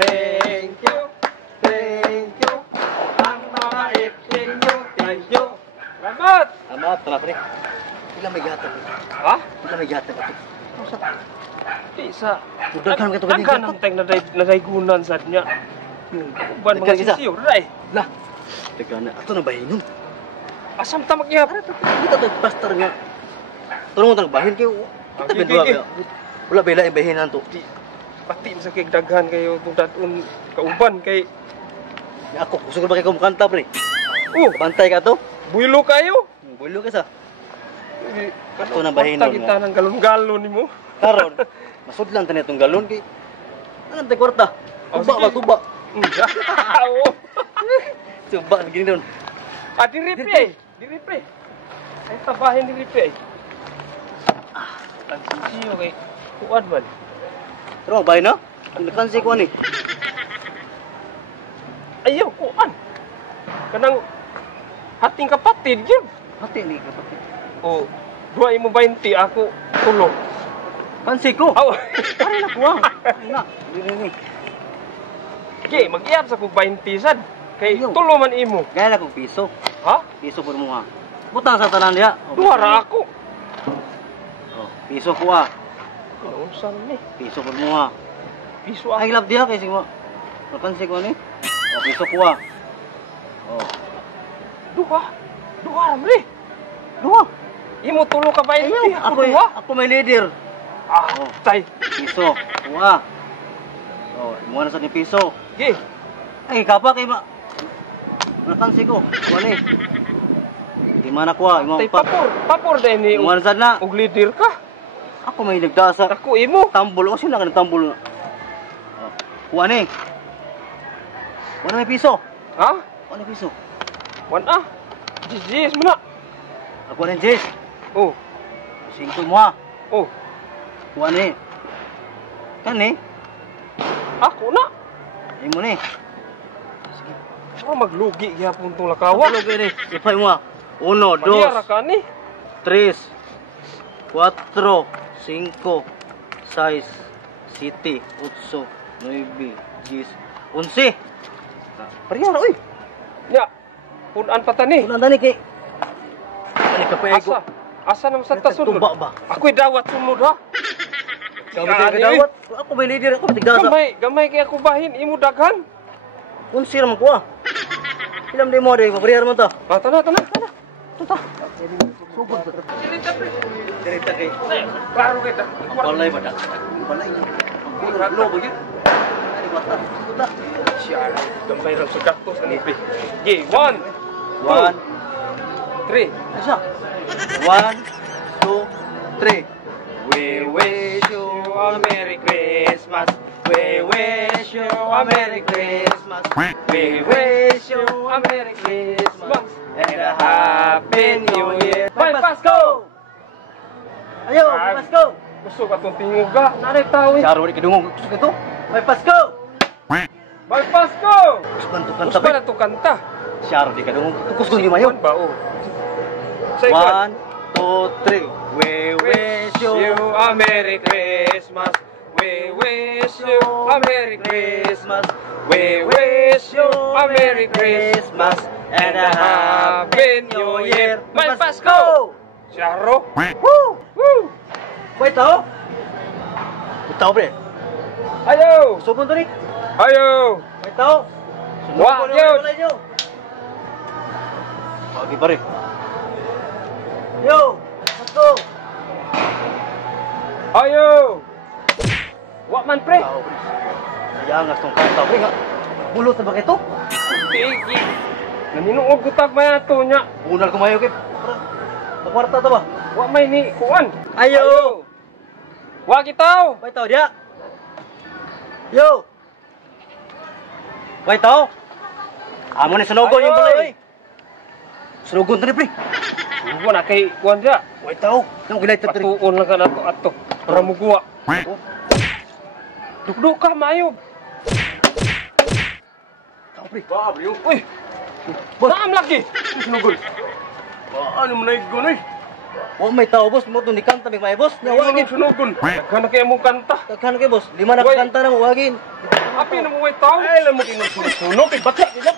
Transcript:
Thank you. Thank you. Ang mabait ninyo. Thank you. Salamat. Salamat, salamat pre. Ilang may gihatag. Ha? Ilang may gihatag ato. Di sa. Daghan ka to ganing Daghan ang teng nadaygunan sa niya. Ban mga sisiyo, ray. Lah. Daghan na ato na bahinon. Asam ta magyap. Kita to pastor nga. Tulong tag bahin kay kita bendua ba. Wala bela ang bahinan to. Pati sa kay daghan kayo kung daton kauban kay Ako gusto ko ba kay kumkanta pre. Bantay ka to. Builo kayo. Builo ka sa. Ato na bahinon kita nga. ng galon-galon nimo. Karon, masudlan tani itong galon kay ano tay kwarta. Tuba ba tuba. Oo. Tuba gini doon. Diri pre. Ay tabahin diri pre. Ang sisiyo kay kuad man. Pero bahin na. Ang nakansi ko ani. Ayaw kuan. Kanang hating kapatid gyud. Hati ni kapatid. Oh, 2 mo 20 ako tulong. Kansi ko. Aw. Ari na kuha. Ay na. Dili. Okay, mag-iap sa kong 20 sad. Kay Ayaw. tulo man imo. Gaya na kong piso. Ha? Piso po mo ha. Butang sa tanan diha. Duha ra ako. Oh, piso ko ha. Unsa ni? Piso po mo ha. Piso ako. Ay love diha kay sige mo. Napansin ko ni. Oh, piso ko ha. Oh, Duha. Duha ra man. duha. Imo tulo ka 20. Ako Ako duha. ako may leader. Ah, tay. Piso. Kuha. Oh, mo na sa ni piso. Gi. Ay kapa kay ma. Napansin ko. Kuha ni. Di mana kuha, imo Tay pa. papor dai ni. Imo na sad na. Og leader ka. Ako may nagdasa. Ako imo. Tambol o sino ka tambol. Oh. Kuha ni. Kuha na may piso. Ha? Kuha na piso. Wan ah. Jis mo na. Ako na Jess. Oh. Singko mo ha. Oh. Kuha ni. Kani. Ako na. Imo ni. Ano maglugi gyapon tong lakawa? Ako lagi ni. Ipay mo ha. 1, 2, Maniara ka ni. 3, 4, 5, 6, 7, 8, 9, 10, 11. Pariya na, uy. Ya. Punan pa tani. Ulan dani kay. Ani ka pa Asa? Asa naman sa tasunod? Tumba ba? Ako'y dawat sunod ha. Kamu tayo kadawat. Ako may leader, ako tigdasa. Gamay kay ako bahin, imo daghan. Unsir man ko ah. Ilam di mo day, paparihar mo to. Tana. Tuta. Subod ba? Dirita kay. Klaro kita. Walay ba dak? Walay. Ang bulan lobo yun. Ani bata. Tuta. Siya, gamay ra sa gatos ani pre. Gi, 1, 1, 3. Asa? 1, 2, 3. We wish you a Merry Christmas. We wish you a Merry Christmas. We wish you a Merry Christmas and a Happy New Year. Bye, Pasko! Ayo, Pasko. Gusto ka itong tinguga. Nanay tao eh. Saro di kedungog gusto ito. May Pasko. Bye, Pasko! Bantukan Gusto tapi. na ito kanta. Saro di kedungog. Gusto niyo mayo. Ba, oh. Say 1, 2, 3. We wish you a Merry Christmas. We wish you a Merry Christmas. We wish you a Merry Christmas and a Happy New Year. May Pasko! Siyaro? Woo! Woo! Wait tao. Tao pre. Ayaw! Gusto mo to ni? Ayaw! Wait tao. Wah, yun. Pagi pare. Yo, Pasko. Ayaw! Wa man pre! Tao pre. Sayang tong kanta pre nga. Bulot na ba ito? Tigi! Naninuog gutag maya to nya. Bunal kumayo kay. Kwarta ta ba? Wa may ni kuan. Ayaw. Wa kitaw! Wait tao dia. Yo. Wait tao. Amo ni sunugon yung balay. Sunugon tani pre. Wa na kay kuan dia. Wait tao. Nang gilay ta pre. Patuon lang ka na to ato. Para muguwa. Dukduk ka mayo. Tao pre. Ba, bro. Uy. Baam lagi. Sunugol. Ano mo na igon eh? Oh may tao boss mo to ni kanta may boss. Wagin Nyawagin. sunugol. Kana kay mo kanta. Taghan kay boss. 5 na Uy. kanta na mo wagin. Api na mo ito. Ay, alam mo kayong sunog. Bata nila.